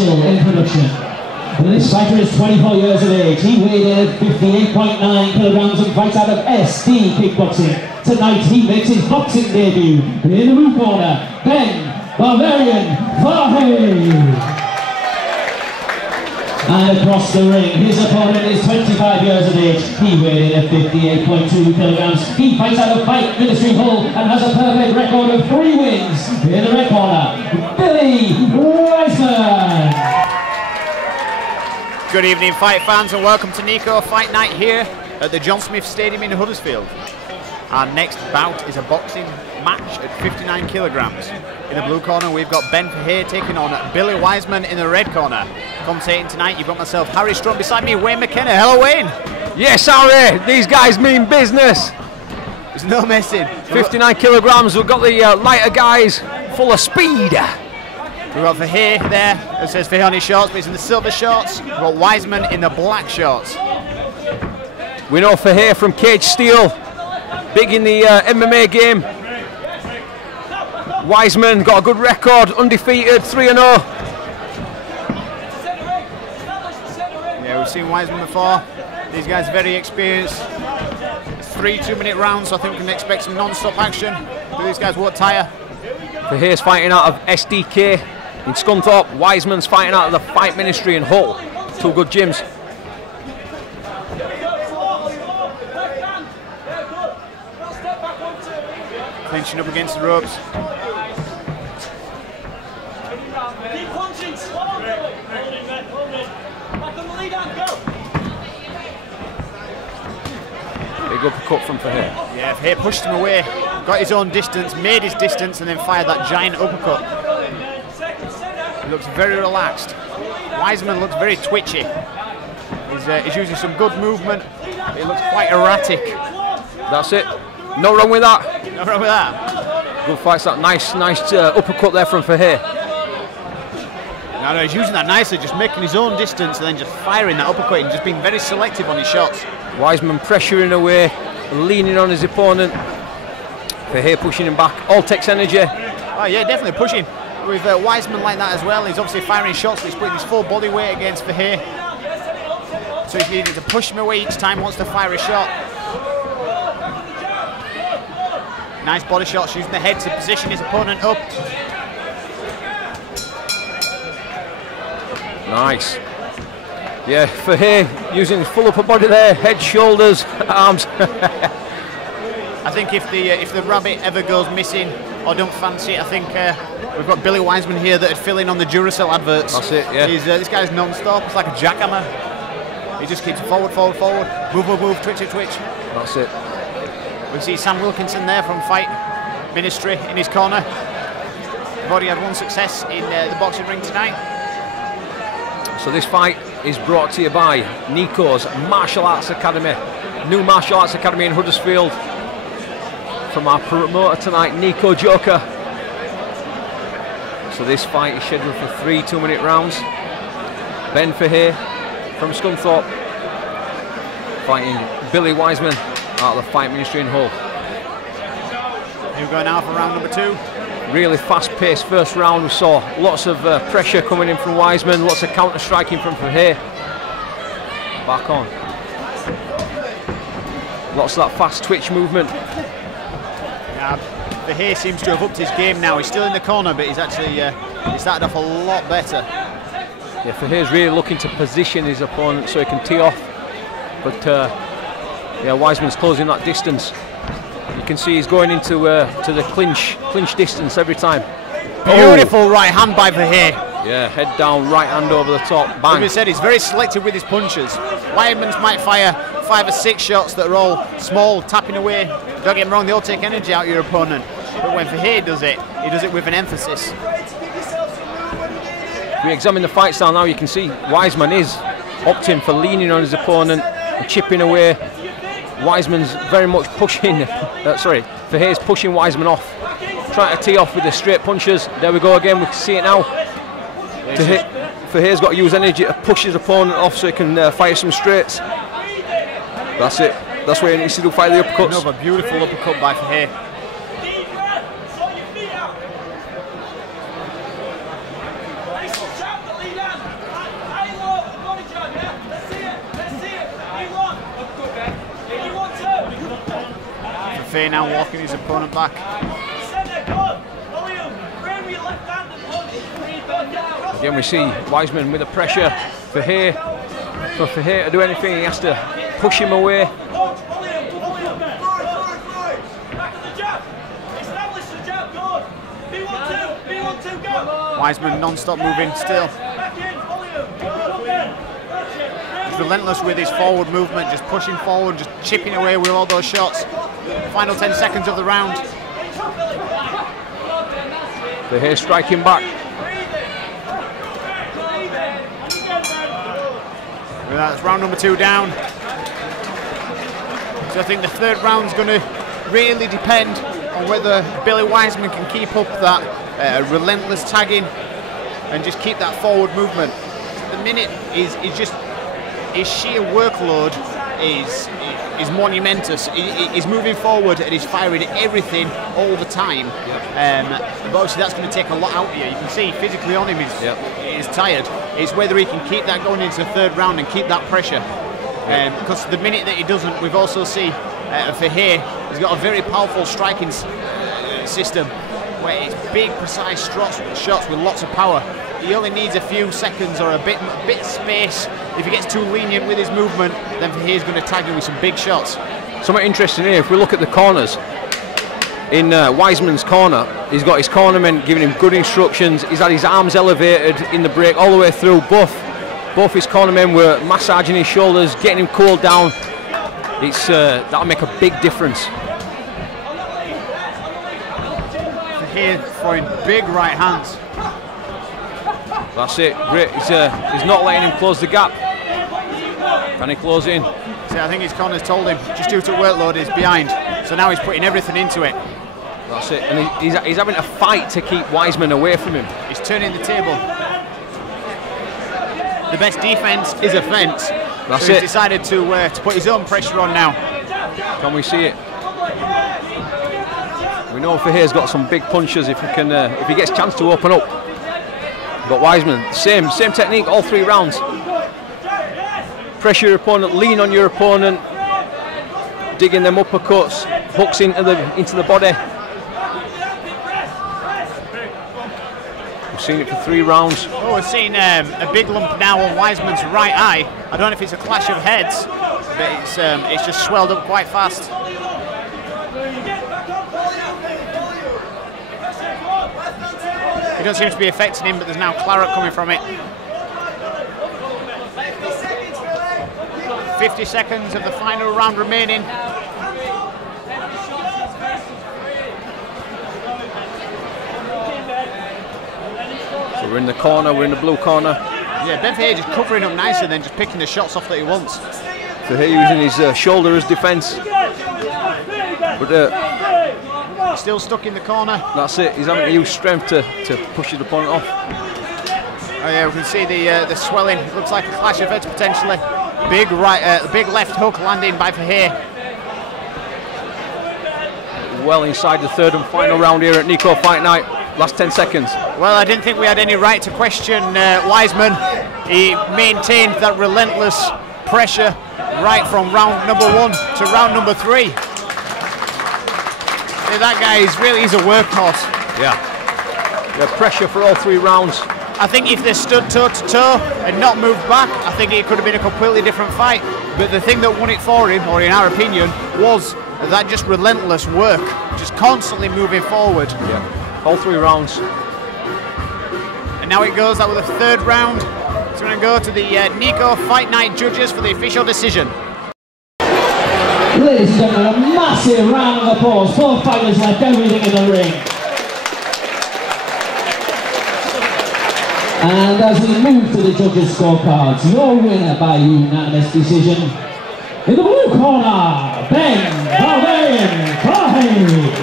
still in production. This fighter is 24 years of age. He weighed in at 58.9 kilograms and fights out of SD Kickboxing. Tonight he makes his boxing debut. In the blue corner, Ben Barbarian Fahey. And across the ring, his opponent is 25 years of age. He weighed in at 58.2 kilograms. He fights out of Fight Ministry Hall and has a perfect record of 3 wins. In the red corner, Billy Wiseman. Good evening, fight fans, and welcome to Nico Fight Night here at the John Smith Stadium in Huddersfield. Our next bout is a boxing match at 59 kilograms. In the blue corner, we've got Ben Fahey taking on Billy Wiseman in the red corner. Commentating tonight, you've got myself, Harry Strong, beside me, Wayne McKenna. Hello, Wayne. Yes, Harry. These guys mean business. There's no messing. 59 kilograms. We've got the lighter guys full of speed. We've got Fahey there. It says Fahey on his shorts, but he's in the silver shorts. We've got Wiseman in the black shorts. We know Fahey from Cage Steel. Big in the MMA game. Wiseman got a good record, undefeated, 3-0. Yeah, we've seen Wiseman before. These guys are very experienced. It's 3 2-minute rounds, so I think we can expect some non-stop action. But these guys won't tire. Fahey's fighting out of SDK in Scunthorpe. Wiseman's fighting out of the Fight Ministry in Hull. 2 good gyms. Clinching up against the ropes. Big uppercut from Fahey. Yeah, Fahey pushed him away, got his own distance, made his distance, and then fired that giant uppercut. He looks very relaxed. Wiseman looks very twitchy. He's using some good movement. He looks quite erratic. That's it. No wrong with that. No wrong with that. Good fights. That nice uppercut there from Fahey. No, he's using that nicely, just making his own distance and then just firing that uppercut and just being very selective on his shots. Wiseman pressuring away, leaning on his opponent. Fahey pushing him back. All takes energy. Oh yeah, definitely pushing. With Wiseman like that as well, he's obviously firing shots, but he's putting his full body weight against Fahey. So he's needing to push him away each time he wants to fire a shot. Nice body shots, using the head to position his opponent up. Nice. Yeah, Fahey using his full upper body there, head, shoulders, arms. I think if the rabbit ever goes missing or don't fancy it, I think we've got Billy Wiseman here that would fill in on the Duracell adverts. That's it, yeah. This guy's non-stop, it's like a jackhammer. He just keeps forward, forward, forward, move, move, move, twitch, twitch. That's it. We see Sam Wilkinson there from Fight Ministry in his corner. We've already had one success in the boxing ring tonight. So this fight is brought to you by Nico's Martial Arts Academy, new Martial Arts Academy in Huddersfield. From our promoter tonight, Nico Joker. So this fight is scheduled for 3 2-minute rounds. Ben Fahey from Scunthorpe fighting Billy Wiseman out of the Fight Ministry in Hull. Here we go now for round number 2. Really fast-paced first round. We saw lots of pressure coming in from Wiseman, lots of counter-striking from Fahey. Back on. Lots of that fast twitch movement. Yeah, Fahey seems to have upped his game now. He's still in the corner, but he's actually he started off a lot better. Yeah, Fahey's really looking to position his opponent so he can tee off. But yeah, Wiseman's closing that distance. You can see he's going into to the clinch distance every time. Beautiful right hand by Fahey. Yeah, head down, right hand over the top, bang. Like we said, he's very selective with his punches. Wiseman might fire 5 or 6 shots that are all small, tapping away. Don't get me wrong, they all take energy out of your opponent. But when Fahey does it, he does it with an emphasis. If we examine the fight style now, you can see Wiseman is opting for leaning on his opponent and chipping away. Wiseman's very much pushing, Fahey's pushing Wiseman off. Trying to tee off with the straight punches. There we go again, we can see it now. Fahey's got to use energy to push his opponent off so he can fire some straights. That's it. That's where he needs to do, fire the uppercuts. Another beautiful uppercut by Fahey. Fahey now walking his opponent back. Again, we see Wiseman with the pressure. Fahey, for Fahey to do anything, he has to push him away. Wiseman non-stop moving still. He's relentless with his forward movement, just pushing forward, just chipping away with all those shots. Final 10 seconds of the round. Fahey striking back. That's round number 2 down. So I think the third round's going to really depend on whether Billy Wiseman can keep up that relentless tagging and just keep that forward movement. At the minute, his sheer workload is monumentous. He's moving forward and he's firing everything all the time. But obviously that's going to take a lot out of you. You can see physically on him he's tired. It's whether he can keep that going into the third round and keep that pressure. Because the minute that he doesn't, we've also seen Fahey, he's got a very powerful striking system where it's big, precise shots with lots of power. He only needs a few seconds or a bit space. If he gets too lenient with his movement, then Fahey's going to tag him with some big shots. Something interesting here, if we look at the corners, in Wiseman's corner, he's got his cornermen giving him good instructions. He's had his arms elevated in the break all the way through. Both his cornermen were massaging his shoulders, getting him cooled down. That'll make a big difference. Fahey throwing big right hands. That's it, great. He's not letting him close the gap. Can he close in? See, I think his corner's told him, just due to workload, he's behind. So now he's putting everything into it. That's it, and he's having a fight to keep Wiseman away from him. He's turning the table. The best defense is offense. That's so it. He's decided to put his own pressure on now. Can we see it? We know Fahey's got some big punches if he gets a chance to open up. But Wiseman, same technique all 3 rounds. Pressure your opponent, lean on your opponent, digging them uppercuts, hooks into the body. We've seen it for 3 rounds. Oh, we're seeing a big lump now on Wiseman's right eye. I don't know if it's a clash of heads, but it's just swelled up quite fast. It doesn't seem to be affecting him, but there's now claret coming from it. 50 seconds of the final round remaining. So we're in the corner, we're in the blue corner. Yeah, Ben Fahey just covering up nicely and then just picking the shots off that he wants. Fahey using his shoulder as defence. But he's still stuck in the corner. That's it, he's having to use strength to push his opponent off. Oh yeah, we can see the swelling. It looks like a clash of heads potentially. Big left hook landing by Fahey. Well inside the third and final round here at Nico Fight Night. Last 10 seconds. Well, I didn't think we had any right to question Wiseman. He maintained that relentless pressure right from round number 1 to round number 3. Yeah, that guy is he's a workhorse. Yeah. The pressure for all 3 rounds. I think if they stood toe to toe and not moved back, I think it could have been a completely different fight. But the thing that won it for him, or in our opinion, was that just relentless work, just constantly moving forward. Yeah. All 3 rounds. And now it goes out with a third round. It's going to go to the Nico Fight Night judges for the official decision. Ladies and gentlemen, a massive round of applause. 4 fighters left everything in the ring. And as we move to the judges' scorecards, your winner by unanimous decision, in the blue corner, Ben Fahey.